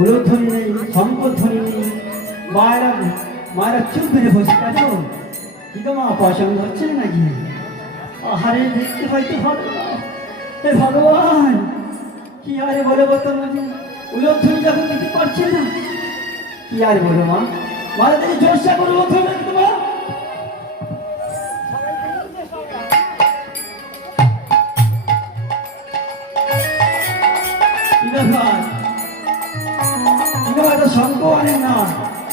উলধ্বনি নেই, শঙ্করধ্বনি নেই, মায়েরা মায়েরা চুপ ধরে বসে কেন? কি গো মা, পছন্দ হচ্ছে না নাকি? আহারে দেখতে হয়তো ভগবান, হে ভগবান, কি আরে বলে বলতো মাঝে উলধ্বনি যখন দিতে পারছে না, কি আর বলো মা, মারা থেকে চর্চা করো উলধ্বনি তোমার। শঙ্খ আনেন না,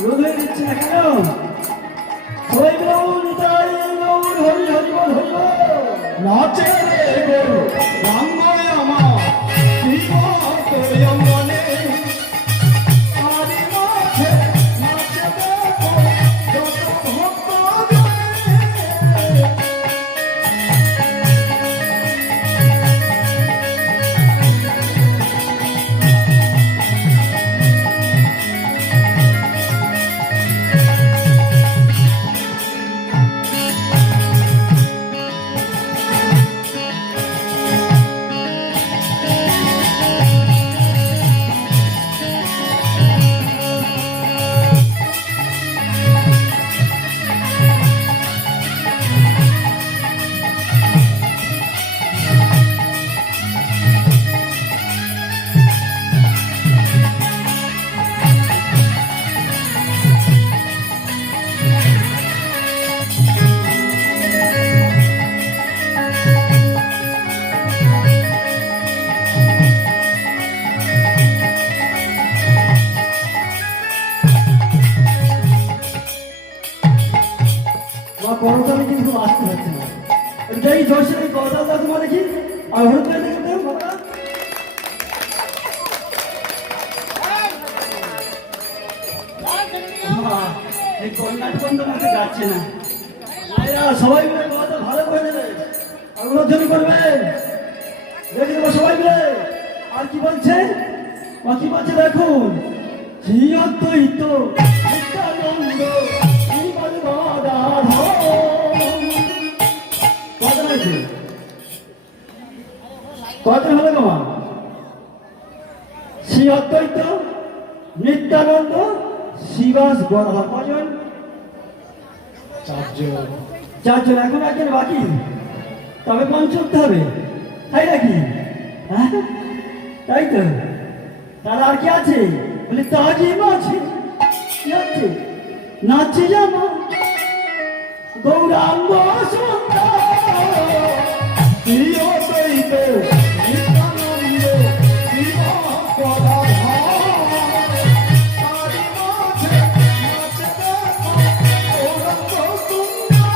রোদ হয়ে দিচ্ছে না কেন? হরি হরি হরি বল, হরি বল। নাচে রে গো রাঙ্গয় আমার জীবন মনে আরে নাচে নাচে দেখো যত ভক্ত জনে। করতাম কিন্তু আসতে হচ্ছে না, যাই জোরসে কথা তোমার দেখি আর হঠাৎ করে দেখতে কথা এই কন্যাটা বন্ধ মাঝে যাচ্ছে না। সবাই মিলে কথা ভালো করে দেবে আর উন্নতি করবেন, দেখে দেবো সবাই মিলে। আর কি বলছে কি বলছে দেখুন, হিয়দ্বৈত নিত্যানন্দ কত হলো তোমার? শ্রী অদ্বৈত নিত্যানন্দ শিবাস গদাধর, কজন? চারজন। এখন একজন বাকি, তবে পঞ্চমতে হবে, তাই নাকি? হ্যাঁ তাই তো। তারা আর কি আছে? বলে তাজিম আছে, কি আছে? নাচে যাবো গৌরাঙ্গ সুন্দর হিয়দ্বৈত নিত্যানন্দ জীবন গদাধর আরে নাচে নাচে দেখো গৌরাঙ্গ সুন্দর।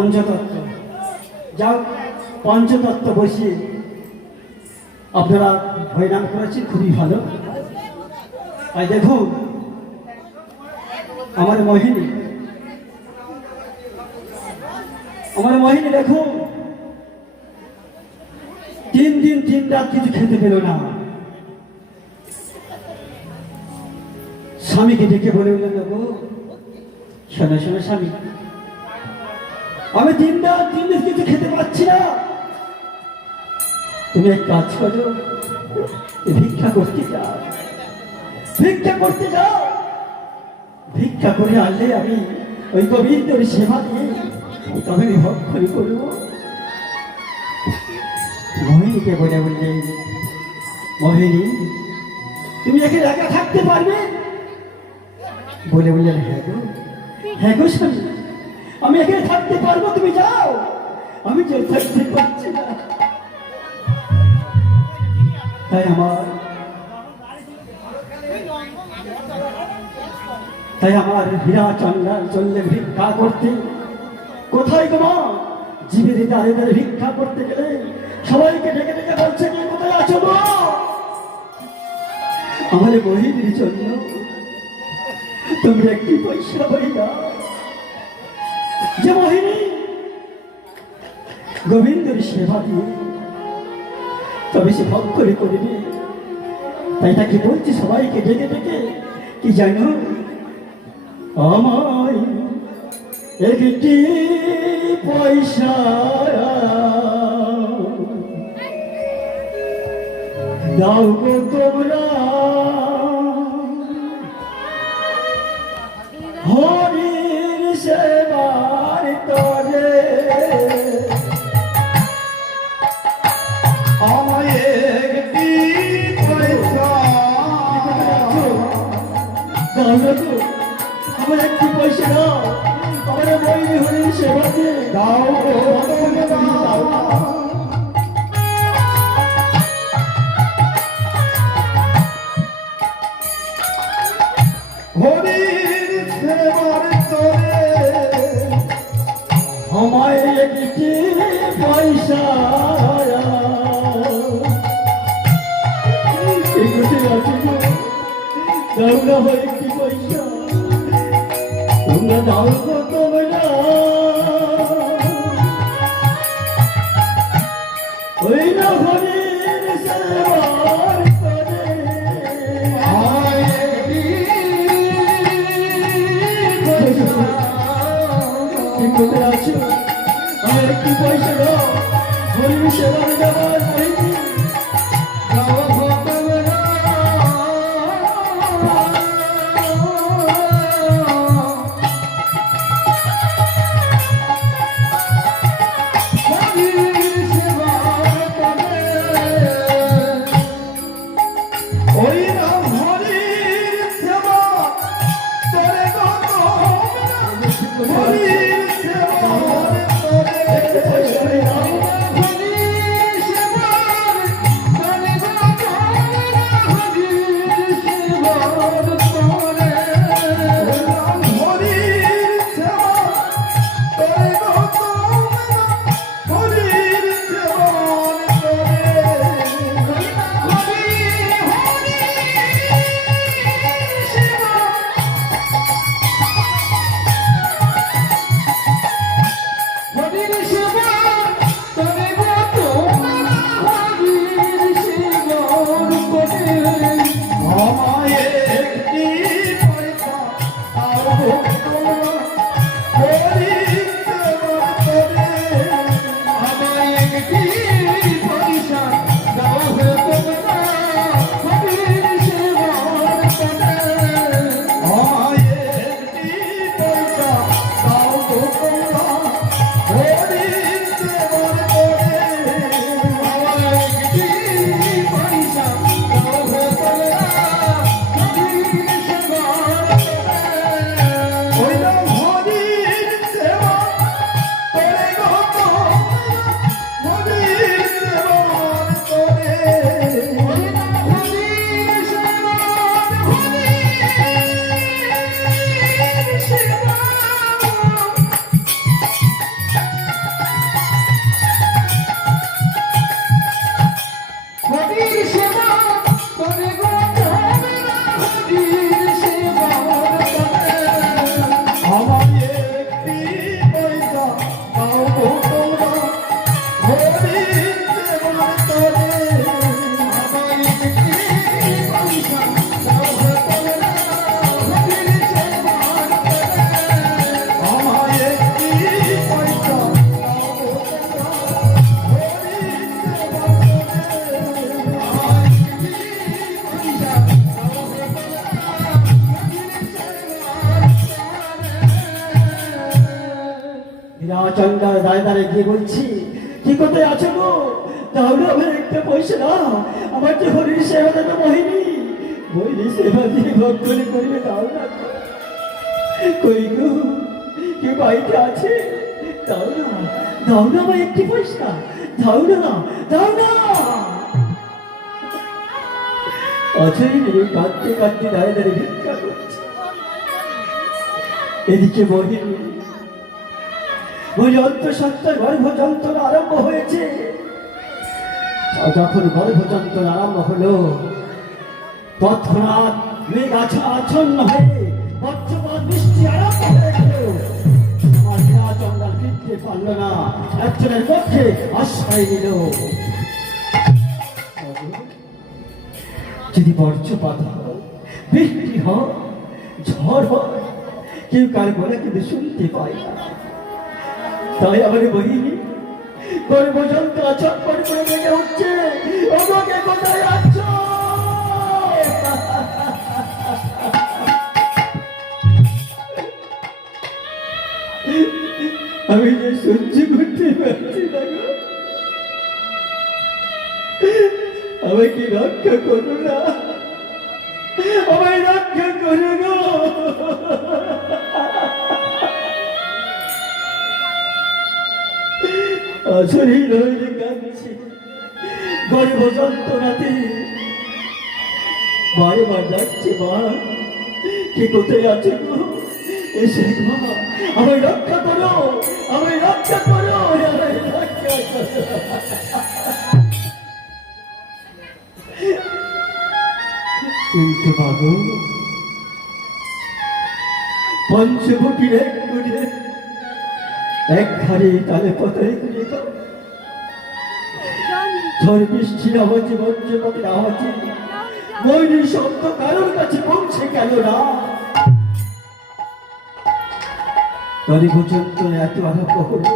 পঞ্চতত্ত্ব, যাও পঞ্চতত্ত্ব বসিয়ে আপনারা হয়রান করেছেন, খুবই ভালো। আর দেখুন আমার মোহিনী, দেখুন 3 দিন 3 রাত কিছু খেতে পেল না। স্বামীকে ডেকে বলে বললেন, দেখো শোনো শোনো স্বামী, আমি 3 রাত 3 দিন কিছু খেতে পাচ্ছি না, তুমি এক কাজ করো, ভিক্ষা করতে যাও, ভিক্ষা করে আনলে আমি ওই গোবিন্দর সেবা দিয়ে তবে আমি ভক্ষণ করবো। মোহিনীকে বলে বললেন, মোহিনী তুমি এখানে একা থাকতে পারবে? বলে বললেন, হ্যাঁ গো স্বামী, আমি এখানে থাকতে পারবো, তুমি যাও, আমি যে থাকতে পারছি না। তাই আমার হীরা চন্দ্রাল চললেন ভিক্ষা করতে। কোথায় গো মা? জীবের দাঁড়ে দাঁড়ে ভিক্ষা করতে গেলে সবাইকে ডেকে ডেকে বলছে, কে কোথায় আছো গো? আমার মোহিনীর জন্য তুমি একটি পয়সা বই দাও, যে মোহিনী গোবিন্দর সেবা দিয়ে তবে সে ভক্তি করবে। তাই তাকে বলছি সবাইকে ডেকে ডেকে, কি জানো, আমায় একটি পয়সা দাও গো তোমরা, হরির সেবার তরে আমায় একটি পয়সা দাও না গো, আমার একটি পয়সা দাও, আমার বই হরির সেবা দিয়ে দাও গো, দাও। হরির সেবার তরে আমায় একটি পয়সা দাও না হয় একটি পয়সা, তোমরা দাও গো তোমরা, ওই না হরির সেবার তরে আমায় একটি পয়সা ঠিক কোথায় আছো? আমার একটি পয়সা দাও, হরির সেবার দেওয়ার হয়নি। দাও গো তোমরা। হরির সেবার তরে ওই রাম হরির সেবা তরে গো তোমরা। হরির সেবার তরে হরির সেবা চন্ডাল দাঁড়ে দাঁড়িয়ে গিয়ে বলছি, কি কোথায় আছো গো? তাহলে আমার একটা পয়সা না, আমার যে হরির সেবা দেবে মোহিনী, মোহিনী সেবা দিয়ে ভক্তনি করবে, দাও না কই গো, কেউ বাড়িতে আছে? দাও না, দাও না আমার একটি পয়সা, দাও না, দাও না। অছই কাঁদতে কাঁদতে দাঁড়িয়ে দাঁড়িয়ে ভিক্ষা করছে। এদিকে মোহিনী অন্তঃসত্ত্বার গর্ভযন্ত্রণা আরম্ভ হয়েছে। যখন গর্ভযন্ত্রণা আরম্ভ হলো, তৎক্ষণাৎ মেঘ আচ্ছন্ন হয়ে বজ্রপাত বৃষ্টি আরম্ভ হয়ে গেল। আমার নীলাচন্দ্র ফিরতে পারল না, একজনের পক্ষে আশ্রয় নিল। যদি বজ্রপাত হয়, বৃষ্টি হয়, ঝড় হয়, কেউ কার গলা কিন্তু শুনতে পায় না। তাই আমার বহিনী গর্ভযন্ত্রণা ছটফট করে বেড়ে উঠছে। আমাকে কোথায় আছো? আমি যে সহ্য করতে পারছি না গো, আমাকে রক্ষা করো না, আমায় রক্ষা করো গো। শরীর হইলে কাঁদছে, গর্ভযন্ত্রণাতে বারবার ডাকছে, মা কে কোথায় আছে গো? এসে মা আমায় রক্ষা করো, আমায় রক্ষা করো, আমায় রক্ষা করো। কিন্তু বাবু পঞ্চমুখীর এক করে একঘরে তালে পতাই করে ঝড় বৃষ্টির আওয়াজে বজ্রপাতের আওয়াজে ময়ূরের শব্দ কারোর কাছে পৌঁছে গেল না। গর্ভযন্ত্রণা এত আরম্ভ হলো,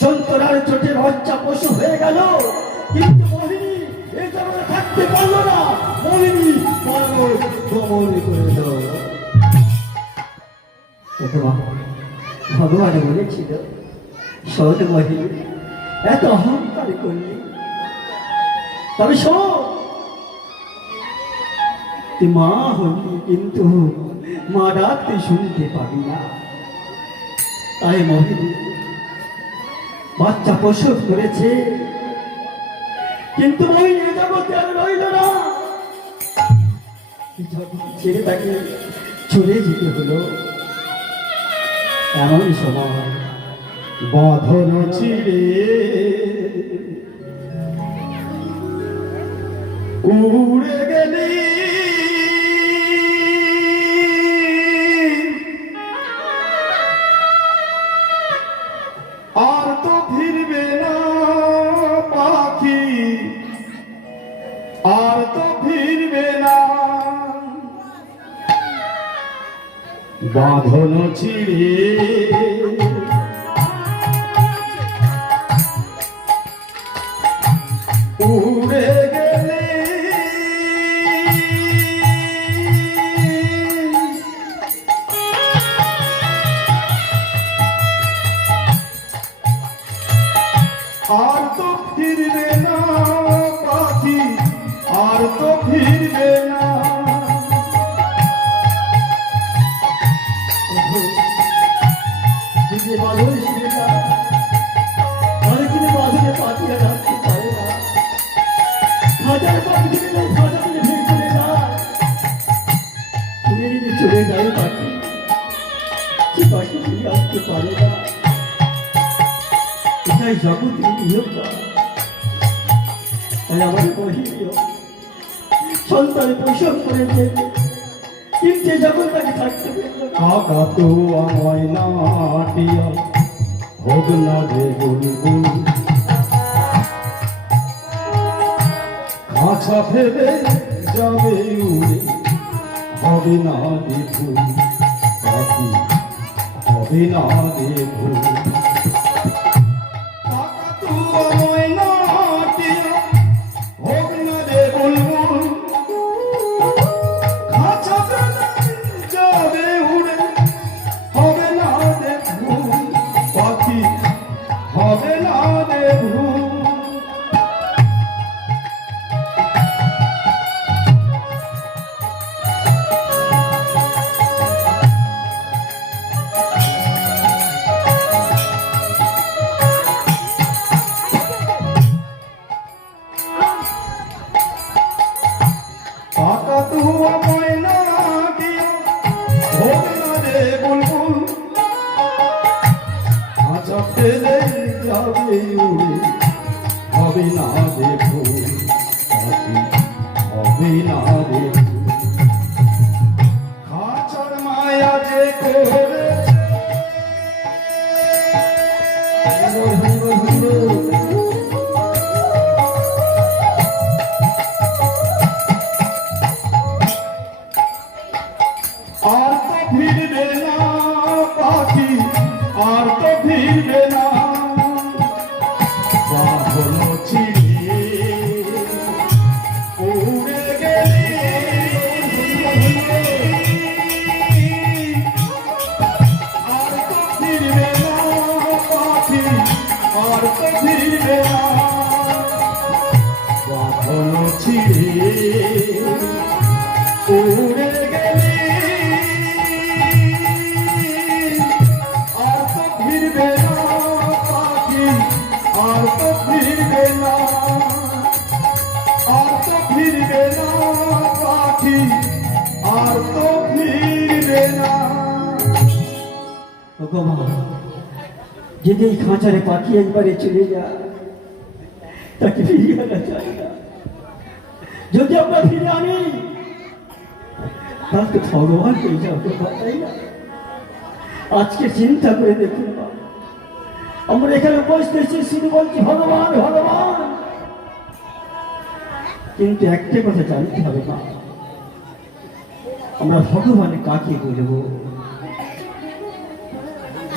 যন্ত্রণার চোটে লজ্জা পশু হয়ে গেল। কিন্তু মোহিনী এ জগতে থাকতে পারল না, মোহিনী মরণ গমন করল। ভগবান বলেছিল, সৎ মোহিনী এত অহংকার করলি, তবে তুই মা হলি, কিন্তু মা ডাক তুই শুনতে পাবি না। তাই মোহিনী বাচ্চা প্রসব করেছে, কিন্তু মোহিনী জগতে আর রইল না। ছেড়ে তাকে চলে যেতে হলো। এমন সময় বাঁধন ছিঁড়ে উড়ে গেলি, আর তো ফিরবে না পাখি, আর তো ফিরবে না। বাঁধন ছিঁড়ে উড়ে গেলে, আর তো ফিরবে না পাখি, আর তো ফিরবে না। হাজার পাখি চলে যায়, তুমি যদি চলে যাও পাখি, সে পাখি ফিরে আসতে পারে না। এটাই জগতের নিয়ম। তাই আমার বহিনীয় সন্তান প্রসব করেছে, কিন্তু যখন তাকে থাকতে কাকা তো আমায় নাটিয়া হোক না রে বুলবুল, খাঁচা ফেলে যাবে উড়ে হবে না দেখু পাখি হবে না দেখু কাকাতুয়া ময়নাটিয়া হোক না রে বুলবুল খাঁচা ফেলে যাবে উড়ে হবে না দেখু পাখি হবে না দেখু কাকাতুয়া ময়নাটিয়া হোক না রে বুলবুল খাঁচা ফেলে যাবে উড়ে হবে না দেখো পাখি হবে না দেখো খাঁচার মায়া যে করেছে আর তো ফিরবে না পাখি আর তো ফিরবে না বাহন ছিড়ে উড়ে গেলে আর তো ফিরবে না পাখি আর তো ফিরবে না বাহন ছিড়ে উড়ে গেলে আর তো ফিরবে না পাখি আর তো ফিরবে না আর তো ফিরবে না পাখি আর তো ফিরবে না ওগো মা, যদি এই খাঁচারে পাখি একবারে চলে যায় তাকে ফিরিয়ে আনা যায় না। যদি আমরা ফিরে আনি তাহলে তো ভগবান পেয়ে যাবো, তাই না? আজকে চিন্তা করে দেখুন মা, আমরা এখানে বসতেছি শুধু বলছি ভগবান ভগবান, কিন্তু একটা কথা জানতে হবে মা, আমরা ভগবান কাকে বলবো?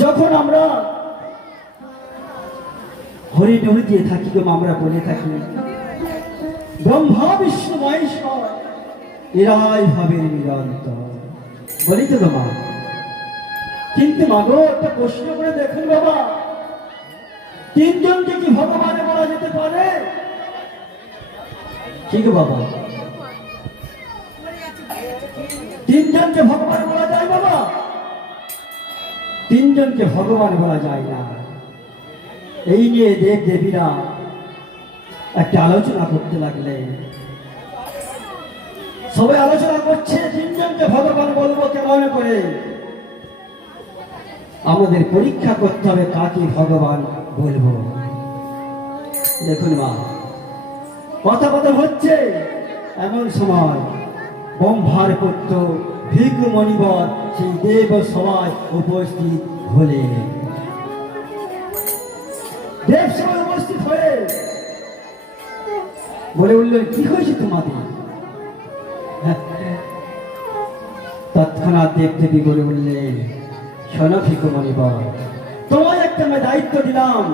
যখন আমরা হরি ডুবি দিয়ে থাকি গো, আমরা বলে থাকি ব্রহ্মা বিষ্ণু মহেশ্বর এরাই ভাবের নিরন্তর, বলি তো মা। কিন্তু মাগো একটা প্রশ্ন করে দেখুন বাবা, তিনজনকে কি ভগবানে বলা যেতে পারে? কি গো বাবা, তিনজনকে ভগবান বলা যায় বাবা? তিনজনকে ভগবান বলা যায় না। এই নিয়ে দেব দেবীরা একটা আলোচনা করতে লাগলেন। সবাই আলোচনা করছে তিনজনকে ভগবান বলবো কেমন করে। আমাদের পরীক্ষা করতে হবে কাকে ভগবান বলবো। দেখুন মা, কথা কথা হচ্ছে, এমন সময় ব্রহ্মার পুত্র ভিক্ষু মণিবর সেই দেব সভায় উপস্থিত হলেন। দেব সভায় উপস্থিত হয়ে বলে উঠলেন, কি হয়েছে তোমাদের? তৎক্ষণাৎ দেব দেবী বলে উঠলেন, শোনো ভিক্ষু মণিবর, তোমায় একটা আমি দায়িত্ব দিলাম।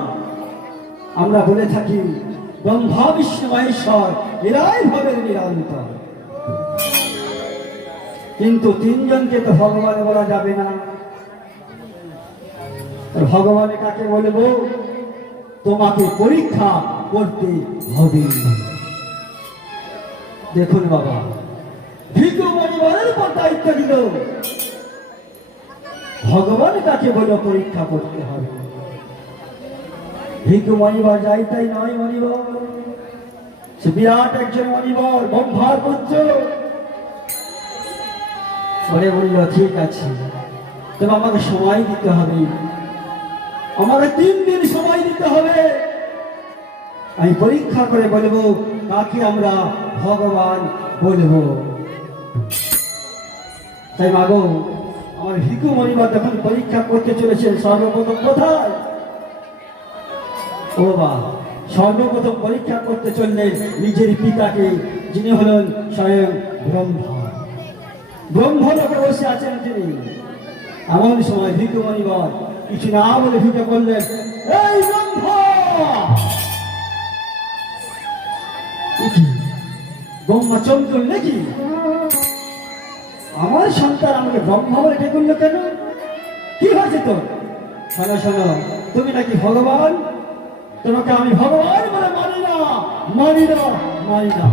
আমরা বলে থাকি ব্রহ্মা বিষ্ণু মহেশ্বর এরাই ভাবের নিরন্তর, কিন্তু তিনজনকে তো ভগবান বলা যাবে না। ভগবানে কাকে বলবো? তোমাকে পরীক্ষা করতে হবে। দেখুন বাবা, ভিক্ষু মণিবরের উপর দায়িত্ব দিল, ভগবান কাকে বলে পরীক্ষা করতে হবে। ভিক্ষু মণিবর যাই তাই নয়, মণিবর সে বিরাট একজন মণিবর, ব্রহ্মার পুত্র। পরে বলল, ঠিক আছে, তবে আমাকে সময় দিতে হবে, আমাকে 3 দিন সময় দিতে হবে। আমি পরীক্ষা করে বলবো কাকে আমরা ভগবান বলবো। তাই মাগো, আমার ভিক্ষু মণিবর যখন পরীক্ষা করতে চলেছেন, সর্বপ্রথম কোথায়? ও বা সর্বপ্রথম পরীক্ষা করতে চললেন নিজের পিতাকে, যিনি হলেন স্বয়ং ব্রহ্মা। ব্রহ্মলোকে বসে আছেন তিনি। এমন সময় ভিক্ষুমণিবর কিছু না বলে ভিক্ষা করলেন, এই ব্রহ্মা! ব্রহ্মা চমকুল নাকি? আমার সন্তান আমাকে ব্রহ্মা বলে ডেকে করলো কেন? কি হয়েছে তোর? শোনো শোনো, তুমি নাকি ভগবান? তোমাকে আমি ভগবান বলে মানি না, মানি না, মানি না।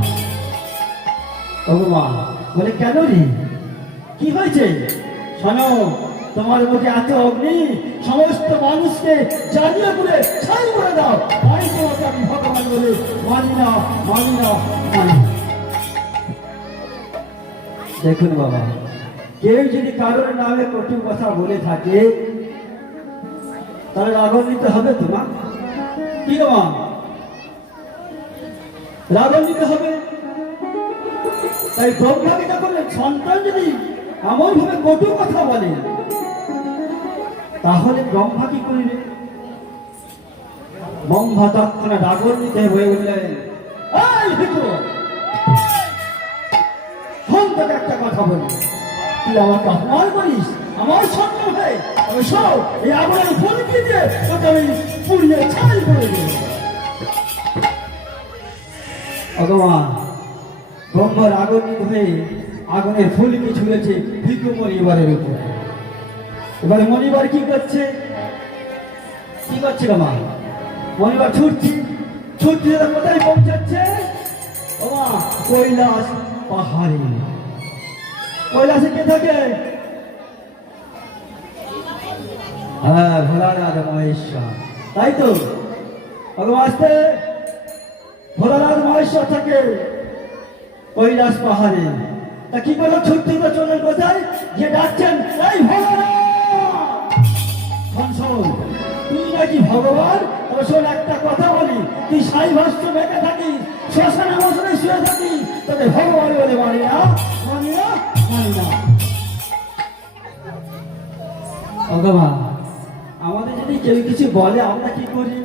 ভগবান বলে কেন রে? কি হয়েছে? শোনো, তোমার মুখে এত অগ্নি, সমস্ত মানুষকে জ্বালিয়ে পুড়ে ছাই করে দাও। তাই তোমাকে আমি ভগবান বলে মানি না, মানি না, মানি না। দেখুন বাবা, কেউ যদি কারোর নামে কটু কথা বলে থাকে তাহলে রাগান্বিত হবে তোমার। কি বাবা, রাগান্বিত হবে। তাই ব্রহ্মাকে যখন সন্তান যদি এমন ভাবে কটু কথা বলে, তাহলে ব্রহ্মা কি করবে? ব্রহ্মা তৎক্ষণাৎ রাগান্বিত হয়ে বললেন, এই ভিক্ষু, তোকে একটা কথা বলি, তুই আমাকে অপমান করিস আমার সন্তান হয়ে, তবে সব এই আগুনের ফুলকি দিয়ে তোকে আমি পুড়িয়ে ছাই করে দেব। ভগবান ব্রহ্মার আগুনিত হয়ে আগুনের ফুলকি ছুঁড়েছে ভিক্ষু মণিবারের উপর। এবারে মণিবার কি করছে? কি করছে মা? মণিবার ছুটছি, ছুটছি, কোথায় পৌঁছাচ্ছে? বাবা, কৈলাস পাহাড়ে। কৈলাসে কে থাকে? হ্যাঁ, ভোলানাথ মহেশ্বর, তাই তো? ভগবান আসতে ভোলানাথ মহেশ্বর থাকে কৈলাস পাহাড়ে। তা কি করলো? ছুটতে চলে কোথায়? যে ডাকছেন, এই ভোলানাথ! শোন, তুই নাকি ভগবান? তবে শোন, একটা কথা বলি, তুই সাই ভাস্ত বেঁকে থাকিস, শ্মশানে মশানে শুয়ে থাকিস, তবে ভগবান বলে মানি না, মানি না, মানি না। ভগবান, আমাদের যদি কেউ কিছু বলে আমরা কি করি?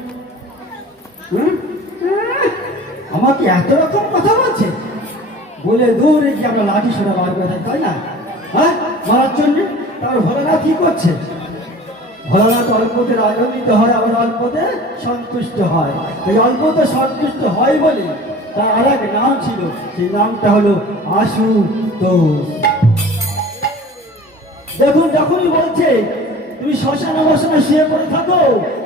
আমাকে এত রকম কথা বলছে বলে দৌড়ে কি আমরা লাঠি সোনা বার করে থাকি, তাই না? হ্যাঁ, মারার জন্য। তার ভোলানাথ কি করছে? ভোলানাথ অল্পতে রাগান্বিত হয়, আবার অল্পতে সন্তুষ্ট হয়। এই অল্পতে সন্তুষ্ট হয় বলে তার আর এক নাম ছিল, সেই নামটা হলো আশুতোষ। দেখুন, যখনই বলছে তুমি শ্মশানে মশানে শুয়ে পড়ে থাকো,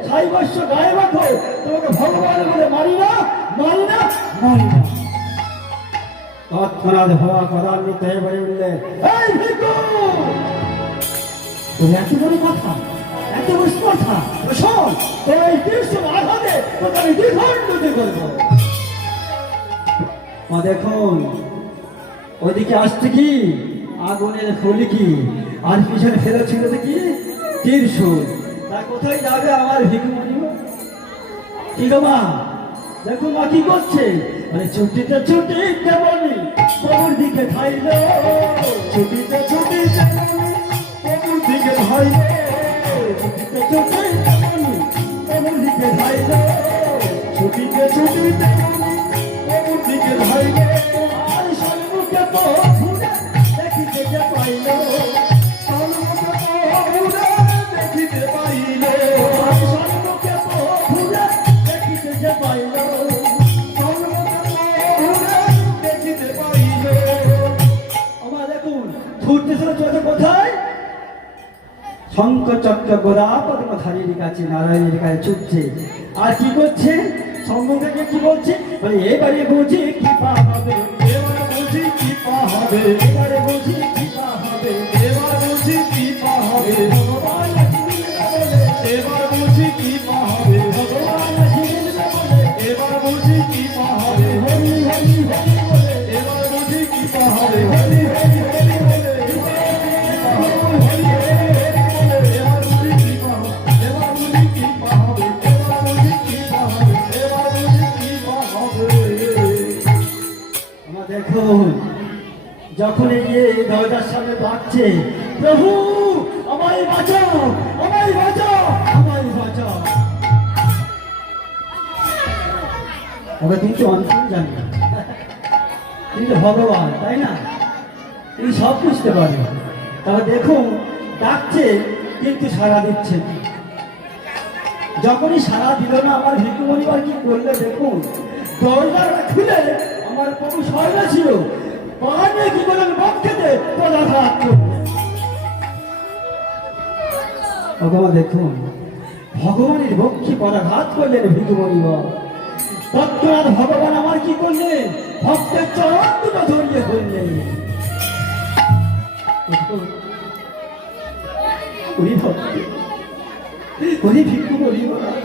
সাইবস্য গায়ে রাখো, তোমাকে ভগবান বলে মারি না, মারি না, মারি না। তৎক্ষণাৎ ভবা পদান্বিত হয়ে বলে উঠলে, এই ভিক্ষু, তুমি এত বড় কথা, এত বড় কথা, শোন, তোর এই তীক্ষ্ণ আঘাতে তোকে আমি দ্বিখণ্ডিত করবো। দেখুন, ওদিকে আসছে কি আগুনের ফুলকি, আর পিছনে ফেরত ছিল কি তীরশুল। তা কোথায় যাবে আমার ভিক্ষুমণি? কি গো মা? দেখুন মা কি করছে? মানে ছুটিতে ছুটিতে বলি প্রভুর দিকে ধাইল, ছুটিতে ছুটিতে বলি প্রভুর দিকে ধাইল, ছুটিতে ছুটিতে বলি প্রভুর দিকে ধাইল, ছুটিতে ছুটিতে বলি প্রভুর দিকে ধাইল। আর সন্মুখে প্রভুরে দেখিতে যে পাইল, সন্মুখে প্রভুরে দেখিতে পাইল, সন্মুখে প্রভুরে দেখিতে যে পাইল, কোথায়? শঙ্খ চক্র গদা পদ্মধারীর কাছে, নারায়ণের কাছে ছুটছে। আর কি করছে? সম্মুখে কি বলছে? বলে এবারে বুঝি কি পা হবে, এবারে বুঝি কি পা হবে, এবারে বুঝি কি পা হবে, এবার বুঝি কি পা হবে, ভগবান বলে এবার বুঝি কি পা হবে, ভগবান বলে এবার বুঝি কি পা হবে, হরি হরি হরি বলে এবার বুঝি কি পা হবে, হরি হরি হরি বলে যখন এই দরজার সামনে ডাকছে, প্রভু আমায় বাঁচাও, আমায় বাঁচাও, আমায় বাঁচাও। ওকে তুমি তো অন্তর জানি তুমি তো ভগবান, তাই না? তুমি সব বুঝতে পারো। তাহলে দেখুন, ডাকছে কিন্তু সাড়া দিচ্ছে না। যখনই সাড়া দিল না, আমার ভিক্ষুমণিবার কি করলে দেখুন, দরজাটা খুলে আমার প্রভু স্বর্গে ছিল, পানে কি করলেন, বক্ষেতে পদাঘাত করলেন। ভগবান দেখুন, ভগবানের বক্ষে পদাঘাত করলেন ভিক্ষুমণিবার। তৎক্ষণাৎ ভগবান আমার কি করলেন, ভক্তের চরণ দুটো ধরিয়ে ধরলেন। উনি ভক্ত, উনি ভিক্ষুমণিবার,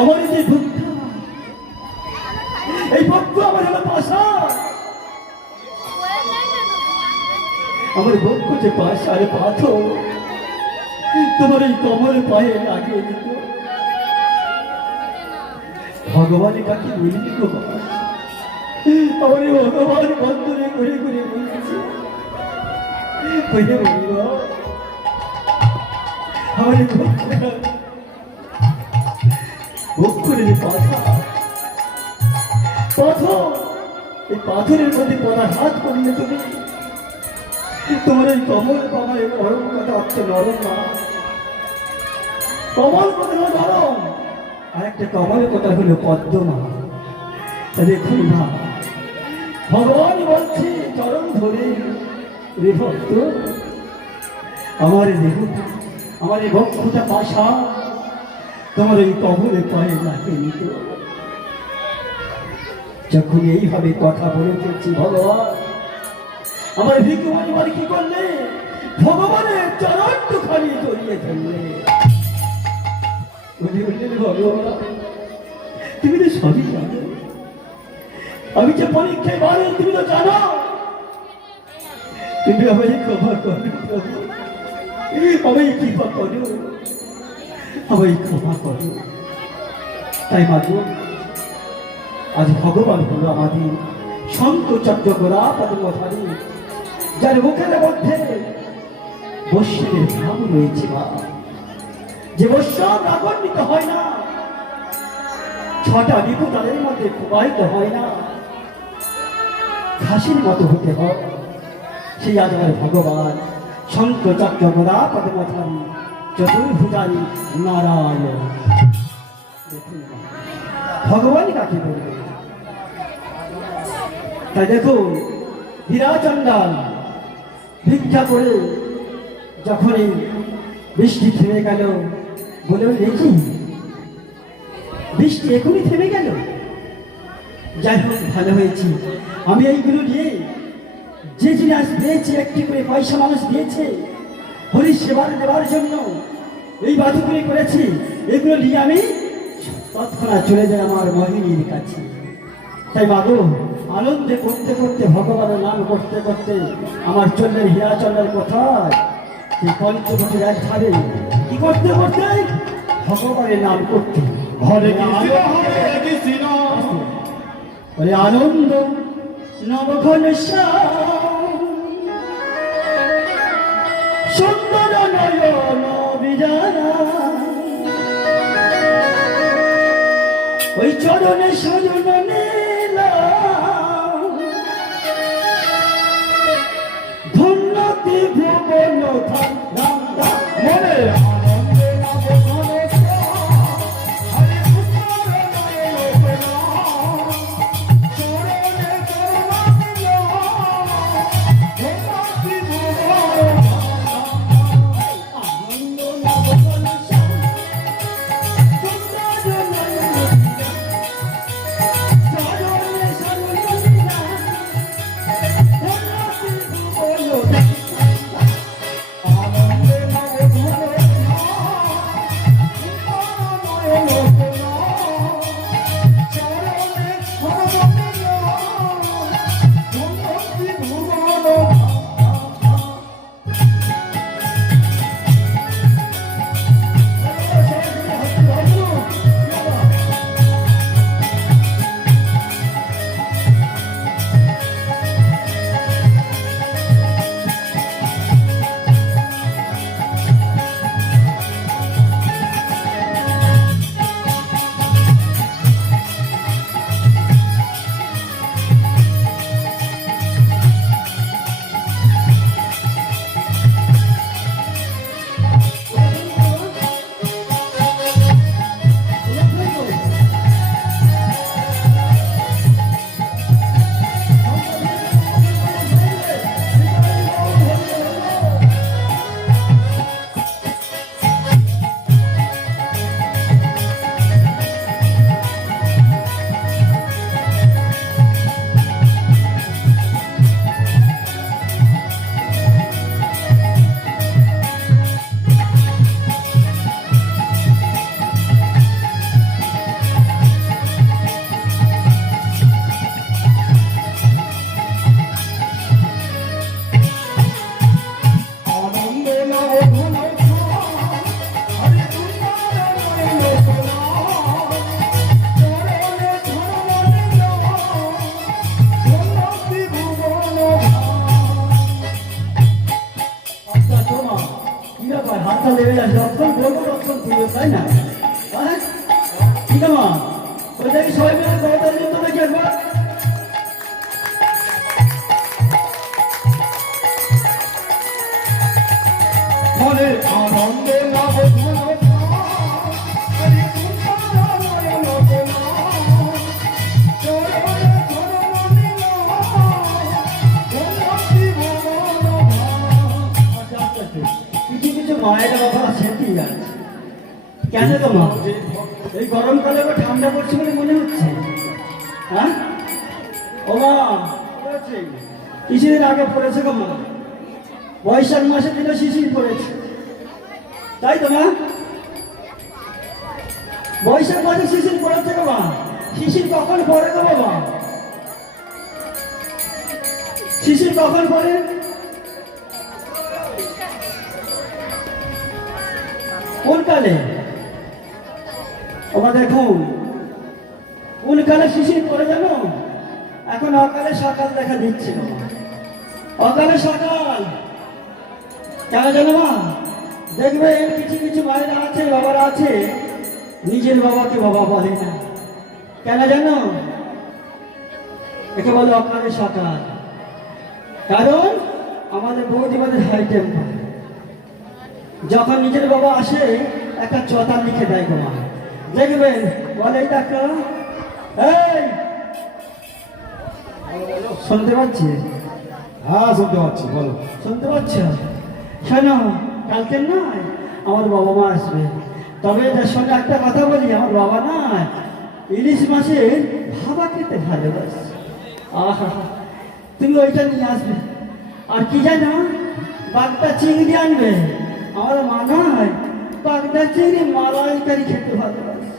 আমার যে ভক্ত, এই ভক্ত আমার হলো পাষাণ। আমার ভক্ত যে পাষাণ পাথর তোমার এই কমর পায়ে লাগিয়ে দিত। ভগবানের কাছে বলিনি গো, আমার এই ভগবান বন্ধনে করে করে বলছে, আমার ভক্তের পাথর, এই পাথরের মধ্যে পদাঘাত করলে তুমি, তোমার এই কমল পামার নরম কথা হচ্ছে নরম না, কমল কথা হলো নরম, আর একটা কমলের কথা হলো পদ্মমা। দেখুন না, ভগবান বলছে চরণ ধরে, রে ভক্ত আমার দেখুন, আমার এই ভক্তটা পাশা তোমার এই কবরে পায়ে লাগে নিত। যখন এইভাবে কথা বলে চলছি, ভগবান আমার ভিক্ষুমণিবার কি করলে, ভগবানের চরণ দুখানি জড়িয়ে ধরলে। উনি বললেন, ভগবান তুমি তো সবই জানো, আমি যে পরীক্ষায় বাড়ি তুমি তো জানো, তুমি আমায় ক্ষমা করো প্রভু, আমায় কৃপা করো, আমায় ক্ষমা করো। তাই মাগো, আজ ভগবান হলো আমাদের শঙ্খ চক্র গোড়া পদ্মধারী, যার মুখের মধ্যে বৈশ্যের ভাব রয়েছে। মা, যে বৈশ্য রাগান্বিত হয় না, ছটা ঋতু তাদের মধ্যে প্রবাহিত হয় না, ঘাসের মতো হতে হয়, সেই আজ আমার ভগবান শঙ্খ চক্র গোড়া পদ্মধারী চতুর্ভুজারী নারায়ণ। দেখুন ভগবান কাকে বলবে। তাই দেখুন, হীরাচন্দান ভিক্ষা করে যখনই বৃষ্টি থেমে গেল, বলে দেখি বৃষ্টি এখনই থেমে গেল, যাই হোক ভালো হয়েছে, আমি এইগুলো নিয়ে যে জিনিস দিয়েছি, একটি করে পয়সা মানুষ দিয়েছে হরি সেবার দেওয়ার জন্য, এই বাতুগুলি করেছি, এগুলো নিয়ে আমি তৎক্ষণাৎ চলে যাই আমার মোহিনীর কাছে। তাই মাগো, আনন্দে করতে করতে, ভগবানের নাম করতে করতে আমার চললেন হীরাচন্দ্রের কোথায়, সেই পঞ্চবটির এক ধারে কি করতে করতে, ভগবানের নাম করতে। হরে কৃষ্ণ হরে কৃষ্ণ, বলে আনন্দ নবঘন সুন্দর নয়ন বিজানা, ওই চরণে সজন নীলা, ধন্য ত্রিভুবন ধাম মনে আনন্দে নবঘন হরে কৃষ্ণ চরণে করুণা দিল, ধন্য ত্রিভুবন আনন্দ নবঘন সুন্দর নয়ন চরণে সজন নীলা, ধন্য ত্রিভুবন আনন্দ লোক রক্ষণ ছিল, তাই না? হ্যাঁ ঠিক মা, ওই দেখি সবাই মিলে দরকার দিন তো দেখি একবার। মনে আনন্দে লাভ কিছু কিছু মায়ের বাবা সেটি আছে। কেন তো মা, এই গরমকালে আবার ঠান্ডা পড়ছে বলে মনে হচ্ছে? হ্যাঁ ও মা, কিছুদিন আগে পড়েছে গো মা, বৈশাখ মাসে দিনে শিশির পড়েছে, তাই তো মা? বৈশাখ মাসে শিশির পড়েছে গো মা। শিশির কখন পড়ে গো বাবা? শিশির কখন পড়ে? কোন কালে? ওমা দেখুন, কোন কালে শিশির পড়ে জানো? এখন অকালে সকাল দেখা দিচ্ছে না, অকালে সকাল। কেন জানো মা? দেখবে কিছু কিছু মায়েরা আছে, বাবারা আছে, নিজের বাবাকে বাবা বলে না। কেন জানো? একে বলে অকালে সকাল। কারণ আমাদের বৌদিবাদের হাই টেম্পার, যখন নিজের বাবা আসে একটা চতা লিখে দেয় গো মা, দেখবেন বলে দেখো, এই শুনতে পাচ্ছি? হ্যাঁ শুনতে পাচ্ছি, বলো। শুনতে পাচ্ছ? শোনো, কালকে নয় আমার বাবা মা আসবে, তবে এটার সঙ্গে একটা কথা বলি, আমার বাবা না ইলিশ মাছের ভাবা খেতে ভালোবাসে। আহা, তুমি ওইটা নিয়ে আসবে। আর কি জানো, বাগদা চিংড়ি আনবে। আমার মা নয় বাগদা চিংড়ি মালাইকারি খেতে ভালোবাসে।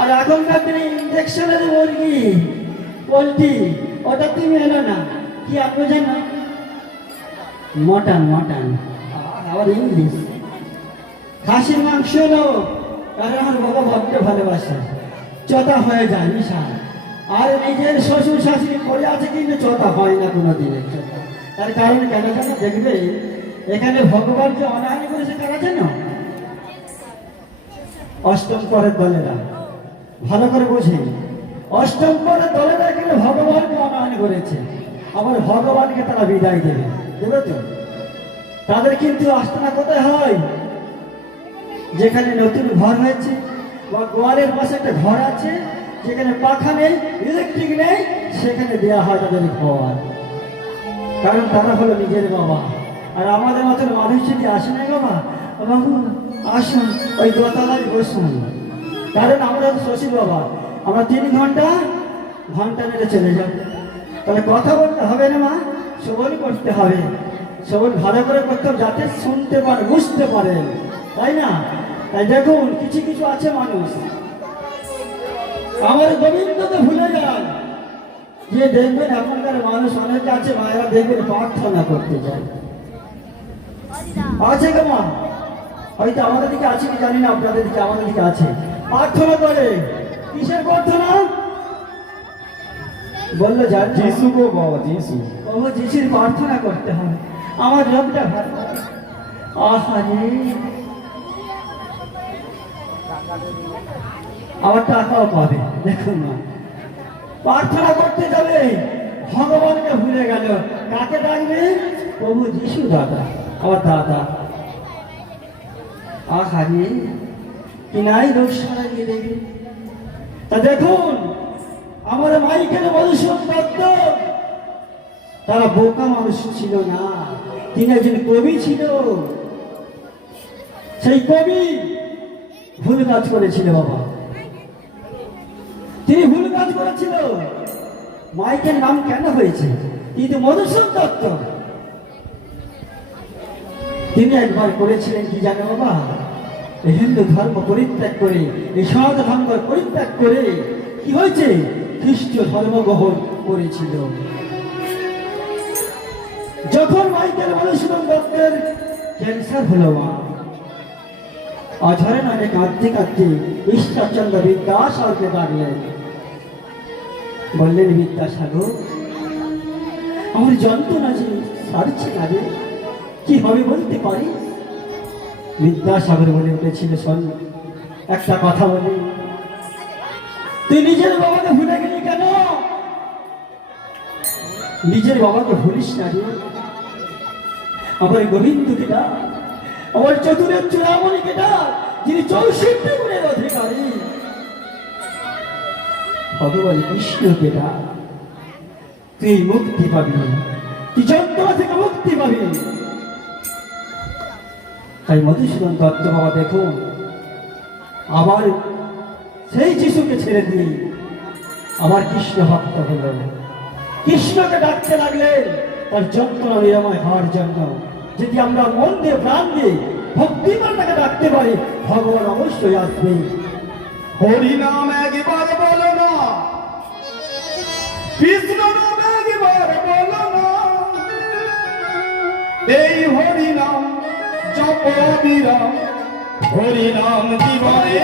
আর এখনকার দিনে ইঞ্জেকশনের মুরগি পোলট্রি, ওটা তুমি এলো না, কি আপনি জানো? Mutton, mutton. আবার ইংলিশ খাসির মাংস এলো, কারণ আমার বাবা ভক্ত ভালোবাসে, চতা হয়ে যায় বিশাল। আর নিজের শ্বশুর শাশুড়ি পড়ে আছে কিন্তু চতা হয় না কোনো দিনের চতা। তার কারণ কেন জানো? দেখবে এখানে ভগবানকে অনাহানি করেছে কারা জানো? অষ্টম পরের দলেরা, ভালো করে বোঝে। অষ্টম পরের দলেরা এখানে ভগবানকে অনাহানি করেছে, আবার ভগবানকে তারা বিদায় দেবে, দেবে তো? তাদের কিন্তু আস্তানা কোথায় হয়? যেখানে নতুন ঘর হয়েছে বা গোয়ালের পাশে একটা ঘর আছে, যেখানে পাখা নেই, ইলেকট্রিক নেই, সেখানে দেওয়া হয় তাদের ঘর। কারণ তারা হলো নিজের বাবা। আর আমাদের মতন মানুষ যদি আসে নাই বাবা, বাবু আসুন ওই দোতলায় বসুন, কারণ আমরা শ্বশুর বাবা, আমরা 3 ঘন্টা মেরে চলে যাব। তাহলে কথা বলতে হবে না মা, শ্রবণ করতে হবে, শ্রবণ ভালো করে করতে হবে যাতে শুনতে পারে, বুঝতে পারেন, তাই না? তাই দেখুন কিছু কিছু আছে মানুষ আমার গোবিন্দকে ভুলে যান, যে দেখবেন এখনকার মানুষ অনেকে আছে, মায়েরা দেখবেন প্রার্থনা করতে যায়। আছে কেমন? হয়তো আমাদের দিকে আছে কি জানি না, আপনাদের দিকে আমাদের দিকে আছে, প্রার্থনা করে। কিসের প্রার্থনা? বললো যান যিশু গো বাবা, যিশু। বাবা যিশুর প্রার্থনা করতে হবে, আমার রোগটা ভালো। আহারে, আবার টাকাও পাবে। দেখুন না, প্রার্থনা করতে যাবে ভগবানকে ভুলে গেল, কাকে ডাকবে? প্রভু যিশু দাদা, আমার দাদা। আহারে, কি নাই রোগ সারা গিয়ে দেবে। তা দেখুন আমার মাইকেল মধুসূদন দত্ত, তারা বোকা মানুষ ছিল না, তিনি একজন কবি ছিল। সেই কবি ভুল কাজ করেছিল বাবা, তিনি ভুল কাজ করেছিল। মাইকেল নাম কেন হয়েছে? কিন্তু মধুসূদন দত্ত তিনি একবার করেছিলেন কি জানো বাবা? হিন্দু ধর্ম পরিত্যাগ করে, এই সনাতন ধর্ম পরিত্যাগ করে কি হয়েছে? খ্রিস্ট ধর্ম গ্রহণ করেছিল। যখন মাইকেল মধুসূদন দত্তের ক্যান্সার হলো মা, অঝরে নয় কাঁদতে কাঁদতে ঈশ্বরচন্দ্র বিদ্যাসাগরকে দাঁড়িয়ে বললেন, বিদ্যাসাগর আমার যন্ত্রণা যে সারছে না রে, কি হবে বলতে পারি? বিদ্যাসাগর বলে উঠেছিল, শোন একটা কথা বলি, তুই নিজের বাবাকে ভুলে গেলি কেন? নিজের বাবাকে ভুলিস না রে। আমার গোবিন্দকে ডাক, আমার চতুরের চূড়ামণিকে ডাক, যিনি 64 গুণের অধিকারী। ভগবান কৃষ্ণকে ডাক, তুই মুক্তি পাবি, তুই যন্ত্রণা থেকে মুক্তি পাবি। তাই মধুসূদন দত্ত বাবা দেখুন, আবার সেই যিশুকে ছেড়ে দিয়ে আবার কৃষ্ণ ভক্ত হল, কৃষ্ণকে ডাকতে লাগলেন তার যন্ত্রণা নিরাময় হওয়ার জন্য। যদি আমরা মন দিয়ে প্রাণ দিয়ে ভক্তিমান তাকে ডাকতে পারি, ভগবান অবশ্যই আসবে। হরি নাম একবার বলো না, কৃষ্ণ নাম একবার বলো না, এই হরি নাম জপ বিরাম, হরি নাম জীবনে